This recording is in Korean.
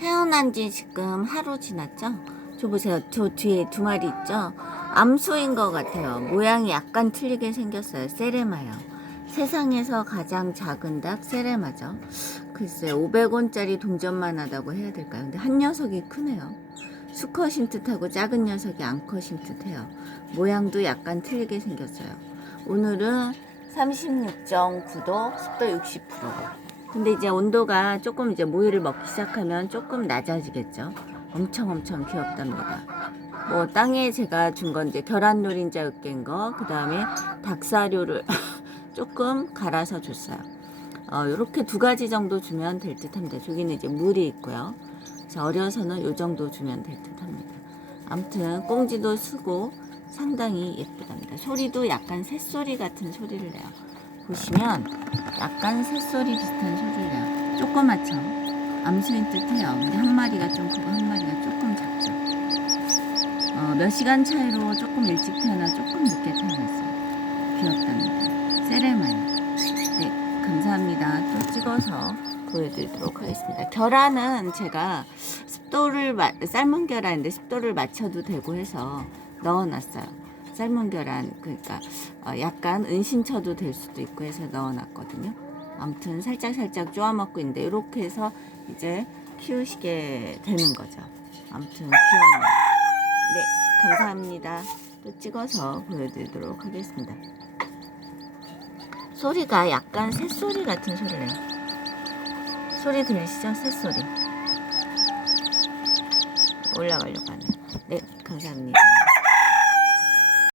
태어난 지 지금 하루 지났죠? 저 보세요. 저 뒤에 두 마리 있죠? 암수인 것 같아요. 모양이 약간 틀리게 생겼어요. 세레마요. 세상에서 가장 작은 닭 세레마죠. 글쎄요. 500원짜리 동전만 하다고 해야 될까요? 근데 한 녀석이 크네요. 수컷인 듯하고 작은 녀석이 암컷인 듯해요. 모양도 약간 틀리게 생겼어요. 오늘은 36.9도, 습도 60%. 근데 이제 온도가 조금 이제 모이를 먹기 시작하면 조금 낮아지겠죠. 엄청 귀엽답니다. 뭐 땅에 제가 준 건 이제 계란 노린자 으깬 거, 그 다음에 닭사료를 조금 갈아서 줬어요. 요렇게 두 가지 정도 주면 될 듯 합니다. 저기는 이제 물이 있고요. 그래서 어려서는 요 정도 주면 될 듯 합니다. 아무튼 꽁지도 쓰고 상당히 예쁘답니다. 소리도 약간 새소리 같은 소리를 내요. 보시면 약간 새소리 비슷한 소리를 내요. 조그맣죠? 암수인 듯해요. 근데 한 마리가 좀 크고 한 마리가 조금 작죠. 몇 시간 차이로 조금 일찍 태어나 조금 늦게 태어났어요. 귀엽답니다. 세레마요. 네, 감사합니다. 또 찍어서 보여드리도록 하겠습니다. 계란은 제가 습도를 삶은 계란인데 습도를 맞춰도 되고 해서 넣어놨어요. 삶은 계란, 그러니까 약간 은신처도 될 수도 있고 해서 넣어놨거든요. 아무튼 살짝 쪼아 먹고 있는데 이렇게 해서 이제 키우시게 되는 거죠. 아무튼 귀엽네요. 네, 감사합니다. 또 찍어서 보여드리도록 하겠습니다. 소리가 약간 새소리 같은 소리네요. 소리 들리시죠? 새소리. 올라가려고 하네요. 네, 감사합니다.